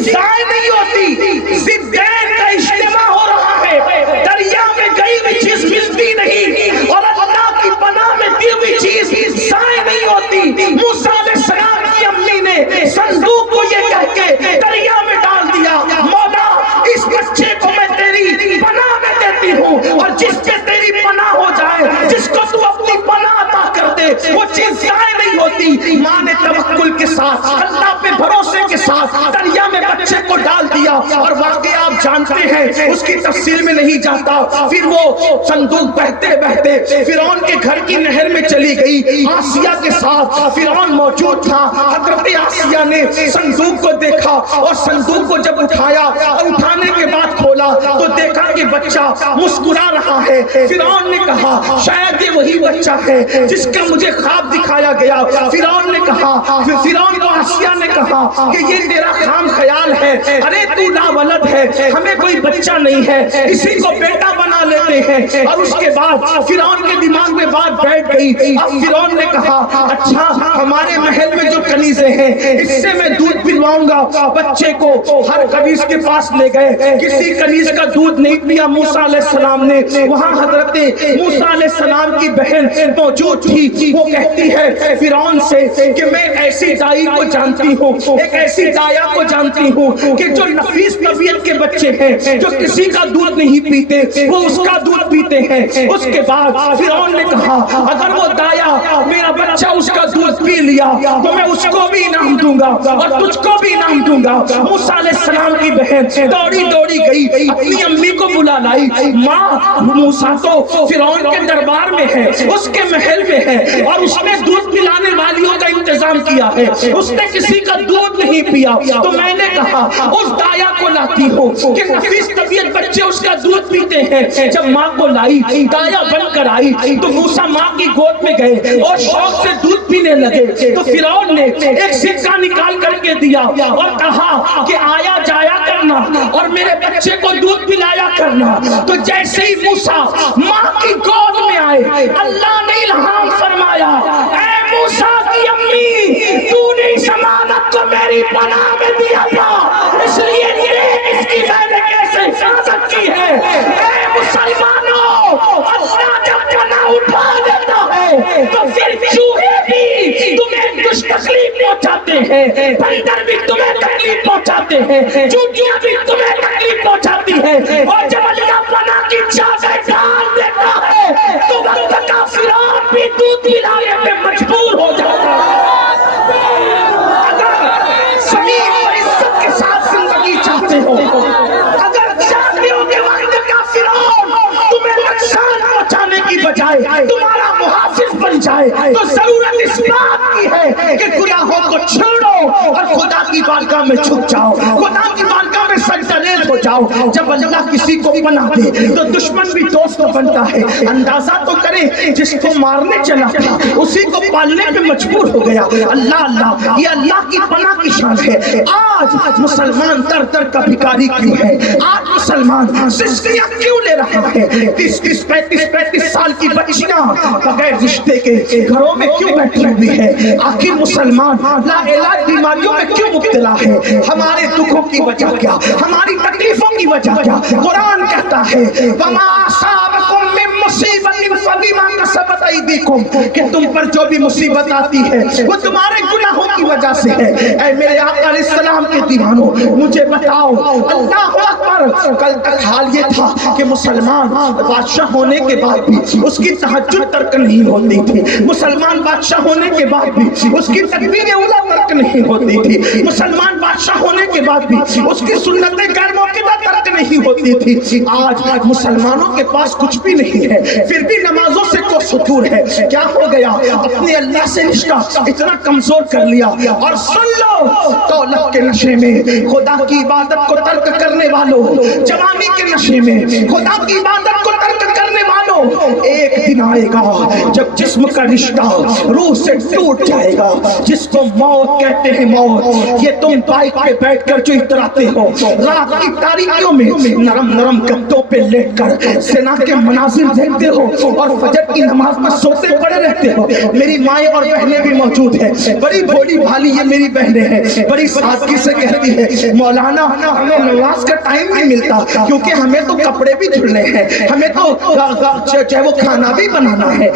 چیز ضائع نہیں ہوتی. ضدین کا اجتماع ہو رہا ہے, دریا میں گئی ہوئی چیز ملتی نہیں, اور اللہ کی پناہ میں دی ہوئی چیز ضائع نہیں ہوتی. موسیٰ علیہ السلام کی امی نے صندوق کو یہ کہہ کے دریا میں ڈال دیا, مولا اس بچے کو میں تیری پناہ میں دیتی ہوں, اور جس سے تیری پناہ ہو جائے, جس کو تو اپنی پناہ عطا کر دے, وہ چیز ضائع نہیں ہوتی. ماں نے توکل کے ساتھ, اللہ پہ بھروسے کے ساتھ دریا میں بچے کو ڈال دیا, اور واقعہ آپ جانتے ہیں, اس کی تفصیل میں نہیں جاتا. پھر وہ صندوق بہتے بہتے فرعون کے گھر کی نہر میں چلی گئی. آسیہ کے ساتھ فرعون موجود تھا. حضرت آسیہ نے صندوق کو دیکھا, اور صندوق کو جب اٹھایا اور اٹھانے کے بعد کھولا تو دیکھا کہ بچہ مسکرا رہا ہے. فرعون نے کہا شاید یہ وہی بچہ ہے جس کا مجھے خواب دکھایا گیا. فرعون نے کہا, فرعون کو آسیہ نے کہا کہ یہ تیرا خام خیال ہے, ارے تو ناولد ہے, ہمیں کوئی بچہ نہیں ہے, اسی کو بیٹا بنا لیتے ہیں. اور اس کے بعد فرعون کے دماغ میں بات بیٹھ گئی. اب فرعون نے کہا اچھا ہمارے محل میں جو کنیزیں ہیں اس سے میں دودھ پلواؤں گا. بچے کو ہر کنیز کے پاس لے گئے, کسی کنیز کا دودھ نہیں پیا موسیٰ علیہ السلام نے. وہاں حضرت موسیٰ علیہ السلام کی بہن موجود تھی. وہ کہتی ہے فرعون سے کہ میں ایسی دائی کو جانتی ہوں, ایک ایسی دایا کو جانتی ہوں کہ جو نفیس طبیعت کے بچے ہیں, جو کسی کا دودھ نہیں پیتے, وہ اس کا دودھ پیتے ہیں. اس کے بعد فرعون نے کہا اگر وہ دایا میرا بچہ اس کا دودھ پی لیا تو میں اس کو بھی انعام دوں گا اور تجھ کو بھی انعام دوں گا. موسیٰ علیہ السلام کی بہن دوڑی دوڑی گئی, اپنی امی کو بلا لائی. ماں موسیٰ تو فرعون کے دربار میں ہے, اس کے محل میں ہے, اور اس نے دودھ پلانے والیوں کا انتظام کیا ہے, اس نے کسی کا دودھ نہیں پیا. تو میں نے کہا اس دایا کو لاتی ہوں کہ نفیس طبیعت بچے اس کا دودھ پیتے ہیں. جب ماں کو لائی, دایا بن کر آئی, تو موسیٰ ماں کی گود میں گئے اور شوق سے دودھ پینے لگے. تو فرعون نے ایک سکہ نکال کر کے دیا اور کہا کہ آیا جایا کرنا اور میرے بچے کو دودھ پلایا کرنا. تو جیسے ہی موسیٰ ماں کی گود میں آئے, اللہ نے الہام فرمایا اے موسیٰ کی امی, تو نے اس امانت کو میری پناہ میں دیا تھا, اس لیے دیکھ اس کی میں نے کیسے حفاظت کی ہے. اے مسلمانوں, اللہ جب پناہ اٹھا دیتا ہے تو پھر چوہے بھی تمہیں کچھ تکلیف پہنچاتے ہیں, بندر بھی تمہیں تکلیف پہنچاتے ہیں, چونٹیاں بھی تمہیں تکلیف پہنچاتی ہیں. اور جب اللہ پناہ کی چادر ڈال دیتا ہے تو وقت کا فرعون بھی دودھ پلانے پہ مجبور ہو جاتا ہے. اگر زمین اور عزت کے ساتھ زندگی چاہتے ہو, اگر چاہتے ہو کہ وقت کا فرعون تمہیں نقصان پہنچانے کی بجائے تمہارا محافظ بن جائے, تو ضرورت اس بات کی ہے کہ گناہوں کو چھوڑو اور خدا کی بارگاہ میں چھپ جاؤ, خدا کی بارگاہ میں سجدہ ہو جاؤ. جب اللہ کسی کو پناہ دے تو دشمن بھی دوست بنتا ہے. اندازہ تو کریں, جس کو مارنے چلا تھا اسی کو پالنے پہ مجبور ہو گیا. اللہ اللہ, یہ اللہ کی پناہ کی شان ہے. آج مسلمان در در کا بھکاری کیوں ہے؟ آج مسلمان سسٹیاں کیوں لے رہا ہے؟ 30 35 سال کی بچیاں بغیر رشتے کے گھروں میں کیوں بیٹھی ہوئی ہے؟ آخر مسلمان لا علاج بیماریوں میں کیوں مبتلا ہے؟ ہمارے دکھوں کی وجہ کیا؟ ہماری تکلیفوں کی وجہ کیا؟ قرآن کہتا ہے وَمَا أَصَابَكُم مِّن مُّصِيبَةٍ فَبِمَا كَسَبَتْ أَيْدِيكُمْ, کہ تم پر جو بھی مصیبت آتی ہے وہ تمہارے گناہوں کی وجہ سے ہے. اے میرے آقا علیہ السلام کے دیوانوں, مجھے بتاؤ, اللہ اکبر, کل تک حال یہ تھا کہ مسلمان بادشاہ ہونے کے بعد بھی اس کی تہجد ترک نہیں ہوتی تھی, مسلمان بادشاہ ہونے کے بعد بھی اس کی تکبیر اولیٰ ترک نہیں ہوتی تھی, مسلمان بادشاہ ہونے کے بعد بھی اس کی سنت غیر موقعہ ترک نہیں ہوتی تھی. آج مسلمانوں کے پاس کچھ بھی نہیں ہے, پھر بھی نمازوں سے کو فتور ہے. کیا ہو گیا؟ اپنے اللہ سے رشتہ اتنا کمزور کر لیا. اور سن لو, دولت کے نشے میں خدا کی عبادت کو ترک کرنے والوں, جوانی کے نشے میں خدا کی عبادت کو ترک کرنے والوں, بہنوں ایک دن آئے گا جب جسم کا رشتہ روح سے ٹوٹ جائے گا، جس کو موت کہتے ہیں موت۔ یہ تم بائک پہ بیٹھ کر جو اتراتے ہو، رات کی تاریکیوں میں نرم نرم گدوں پہ لیٹ کر زنا کے مناظر دیکھتے ہو اور فجر کی نماز میں سوتے پڑے رہتے ہو۔ میری مائیں اور بہنیں بھی موجود ہیں، بڑی بھولی بھالی یہ میری بہنیں ہیں، بڑی سادگی سے کہتی ہے مولانا ہمیں نماز کا ٹائم نہیں ملتا، کیونکہ ہمیں تو کپڑے بھی دھلنے ہیں، ہمیں تو چاہے وہ کھانا بھی بنانا ہے۔